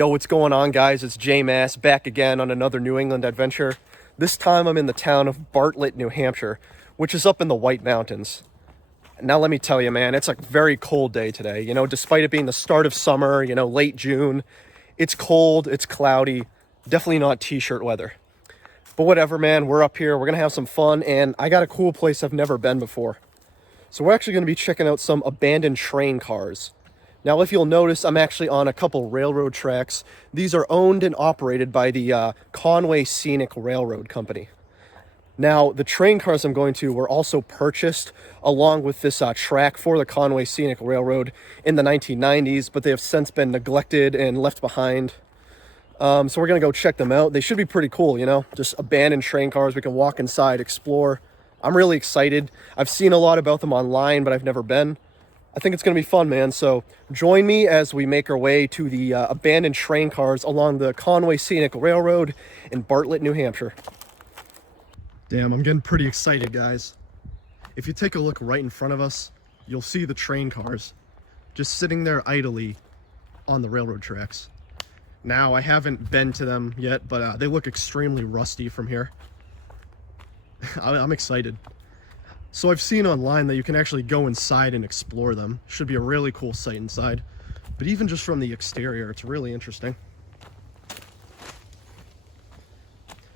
Yo, what's going on, guys? It's J-Mass back again on another New England adventure. This time I'm in the town of Bartlett, New Hampshire, which is up in the White Mountains. Now let me tell you, man, it's a very cold day today. You know, despite it being the start of summer, late June, it's cold, it's cloudy, definitely not t-shirt weather. But whatever, man, we're up here, we're gonna have some fun, and I got a cool place I've never been before. So we're actually gonna be checking out some abandoned train cars. Now, if you'll notice, I'm actually on a couple railroad tracks. These are owned and operated by the Conway Scenic Railroad company. Now, the train cars I'm going to were also purchased along with this track for the Conway Scenic Railroad in the 1990s, but they have since been neglected and left behind. So we're going to go check them out. They should be pretty cool, just abandoned train cars. We can walk inside, explore. I'm really excited. I've seen a lot about them online, but I've never been. I think it's going to be fun, man. So join me as we make our way to the abandoned train cars along the Conway Scenic Railroad in Bartlett, New Hampshire. Damn, I'm getting pretty excited, guys. If you take a look right in front of us, you'll see the train cars just sitting there idly on the railroad tracks. Now, I haven't been to them yet, but they look extremely rusty from here. I'm excited. So I've seen online that you can actually go inside and explore them. Should be a really cool sight inside. But even just from the exterior, it's really interesting.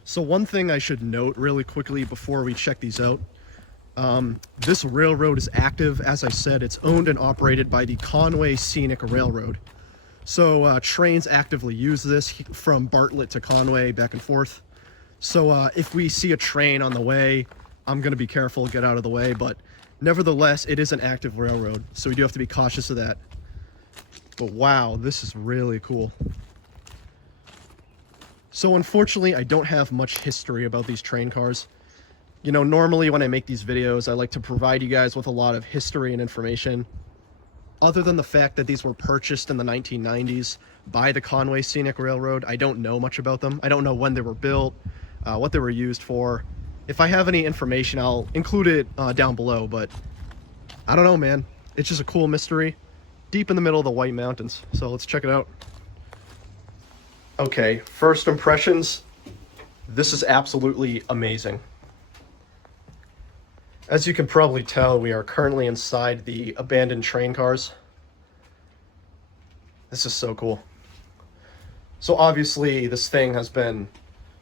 So one thing I should note really quickly before we check these out. This railroad is active. As I said, it's owned and operated by the Conway Scenic Railroad. So trains actively use this from Bartlett to Conway, back and forth. So if we see a train on the way, I'm going to be careful, get out of the way, but nevertheless, it is an active railroad, so we do have to be cautious of that. But wow, this is really cool. So unfortunately, I don't have much history about these train cars. Normally when I make these videos, I like to provide you guys with a lot of history and information. Other than the fact that these were purchased in the 1990s by the Conway Scenic Railroad, I don't know much about them. I don't know when they were built, what they were used for. If I have any information, I'll include it down below, but I don't know, man. It's just a cool mystery deep in the middle of the White Mountains. So let's check it out. Okay, first impressions. This is absolutely amazing. As you can probably tell, we are currently inside the abandoned train cars. This is so cool. So obviously this thing has been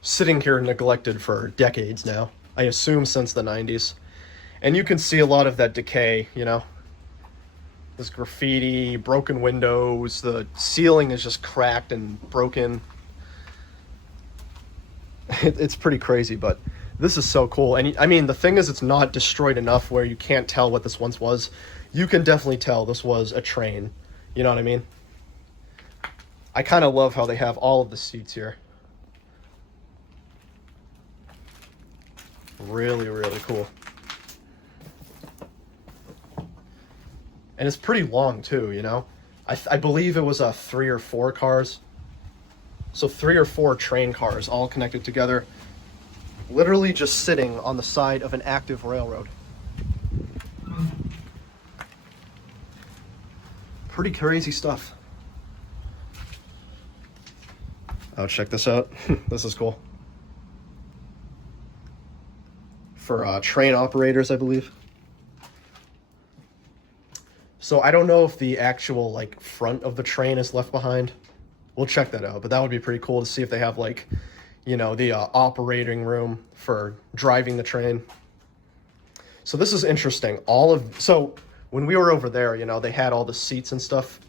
sitting here neglected for decades now. I assume since the 90s. And you can see a lot of that decay, This graffiti, broken windows, the ceiling is just cracked and broken. It's pretty crazy, but this is so cool. And I mean, the thing is, it's not destroyed enough where you can't tell what this once was. You can definitely tell this was a train. You know what I mean? I kind of love how they have all of the seats here. Really, really cool. And it's pretty long too, I believe it was 3 or 4 cars. So 3 or 4 train cars all connected together, literally just sitting on the side of an active railroad. Pretty crazy stuff. Oh, check this out. This is cool. For train operators, I believe. So I don't know if the actual front of the train is left behind. We'll check that out, but that would be pretty cool to see if they have the operating room for driving the train. So this is interesting. So when we were over there, they had all the seats and stuff.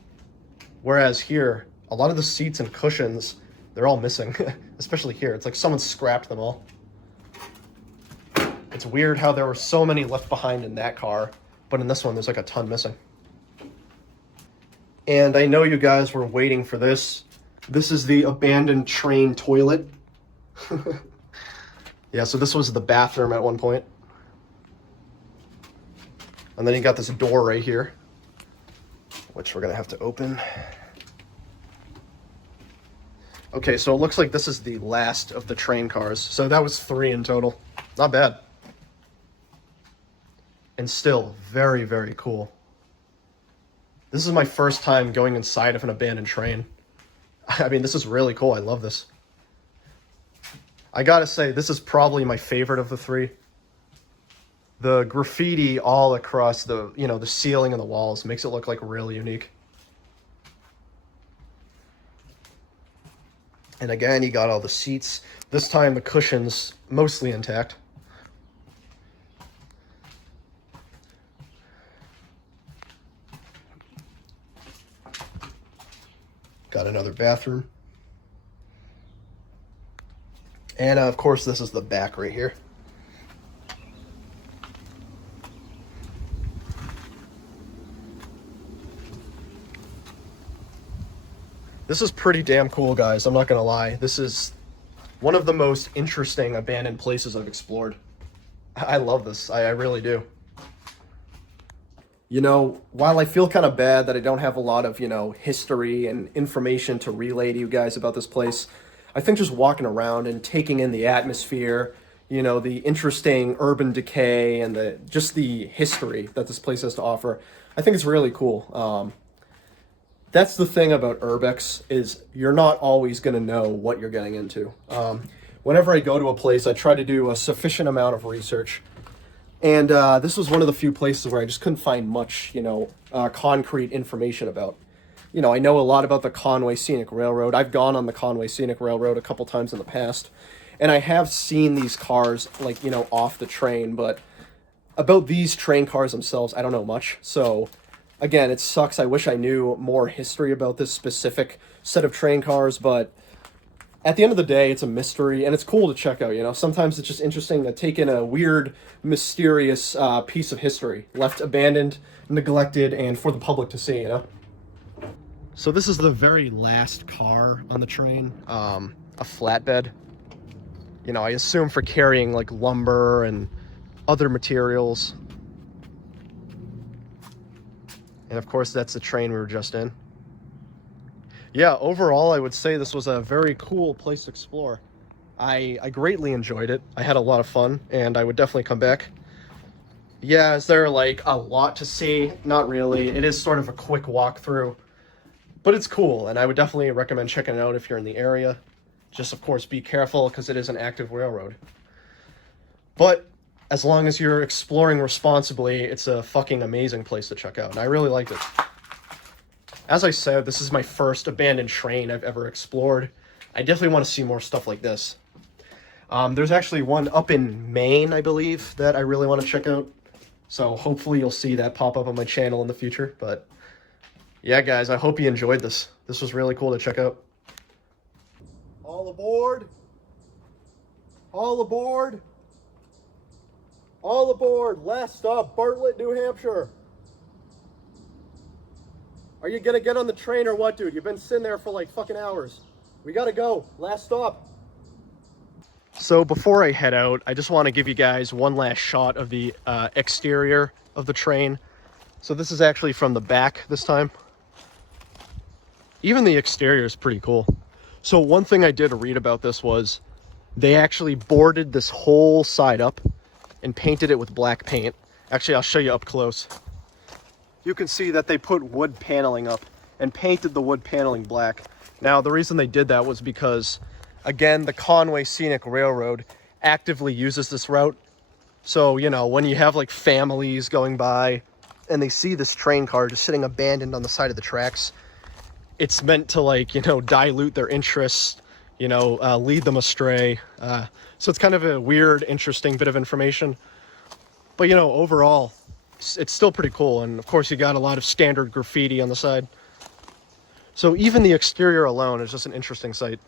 Whereas here, a lot of the seats and cushions, they're all missing, especially here. It's like someone scrapped them all. It's weird how there were so many left behind in that car, but in this one, there's a ton missing. And I know you guys were waiting for this. This is the abandoned train toilet. Yeah, so this was the bathroom at one point. And then you got this door right here, which we're gonna have to open. Okay, so it looks like this is the last of the train cars. So that was 3 in total. Not bad. And still very, very cool. This is my first time going inside of an abandoned train. I mean, this is really cool. I love this. I gotta say, this is probably my favorite of the three. The graffiti all across the, the ceiling and the walls makes it look like really unique. And again, you got all the seats. This time the cushion's mostly intact. Got another bathroom. And of course, this is the back right here. This is pretty damn cool, guys. I'm not gonna lie. This is one of the most interesting abandoned places I've explored. I love this. I really do. While I feel kind of bad that I don't have a lot of, history and information to relay to you guys about this place, I think just walking around and taking in the atmosphere, the interesting urban decay and just the history that this place has to offer, I think it's really cool. That's the thing about urbex, is you're not always going to know what you're getting into. Whenever I go to a place, I try to do a sufficient amount of research. And this was one of the few places where I just couldn't find much, concrete information about. I know a lot about the Conway Scenic Railroad. I've gone on the Conway Scenic Railroad a couple times in the past. And I have seen these cars, off the train. But about these train cars themselves, I don't know much. So, again, it sucks. I wish I knew more history about this specific set of train cars. But at the end of the day, it's a mystery, and it's cool to check out, Sometimes it's just interesting to take in a weird, mysterious piece of history, left abandoned, neglected, and for the public to see, So this is the very last car on the train, a flatbed. I assume for carrying, lumber and other materials. And, of course, that's the train we were just in. Yeah, overall, I would say this was a very cool place to explore. I greatly enjoyed it. I had a lot of fun, and I would definitely come back. Yeah, is there, a lot to see? Not really. It is sort of a quick walkthrough, but it's cool, and I would definitely recommend checking it out if you're in the area. Just, of course, be careful, because it is an active railroad. But as long as you're exploring responsibly, it's a fucking amazing place to check out, and I really liked it. As I said, this is my first abandoned train I've ever explored. I definitely want to see more stuff like this. There's actually one up in Maine, I believe, that I really want to check out. So hopefully you'll see that pop up on my channel in the future. But yeah, guys, I hope you enjoyed this. This was really cool to check out. All aboard! All aboard! All aboard! Last stop, Bartlett, New Hampshire! Are you gonna get on the train or what, dude? You've been sitting there for fucking hours. We gotta go. Last stop. So before I head out, I just want to give you guys one last shot of the exterior of the train. So this is actually from the back this time. Even the exterior is pretty cool. So one thing I did read about this was they actually boarded this whole side up and painted it with black paint. Actually, I'll show you up close. You can see that they put wood paneling up and painted the wood paneling black. Now, the reason they did that was because, again, the Conway Scenic Railroad actively uses this route. So, when you have families going by and they see this train car just sitting abandoned on the side of the tracks, it's meant to dilute their interest, lead them astray. So it's kind of a weird, interesting bit of information. But, overall, it's still pretty cool. And of course you got a lot of standard graffiti on the side. So even the exterior alone is just an interesting sight.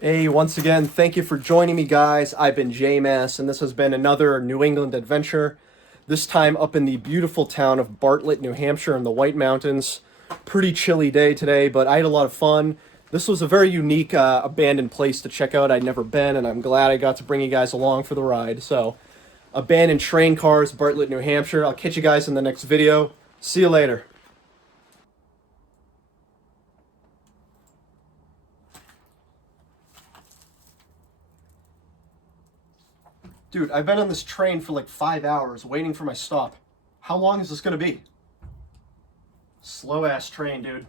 Hey, once again, thank you for joining me, guys. I've been J-Mass, and this has been another New England adventure. This time up in the beautiful town of Bartlett, New Hampshire in the White Mountains. Pretty chilly day today, but I had a lot of fun. This was a very unique abandoned place to check out. I'd never been, and I'm glad I got to bring you guys along for the ride. So, abandoned train cars, Bartlett, New Hampshire. I'll catch you guys in the next video. See you later. Dude, I've been on this train for 5 hours waiting for my stop. How long is this gonna be? Slow ass train, dude.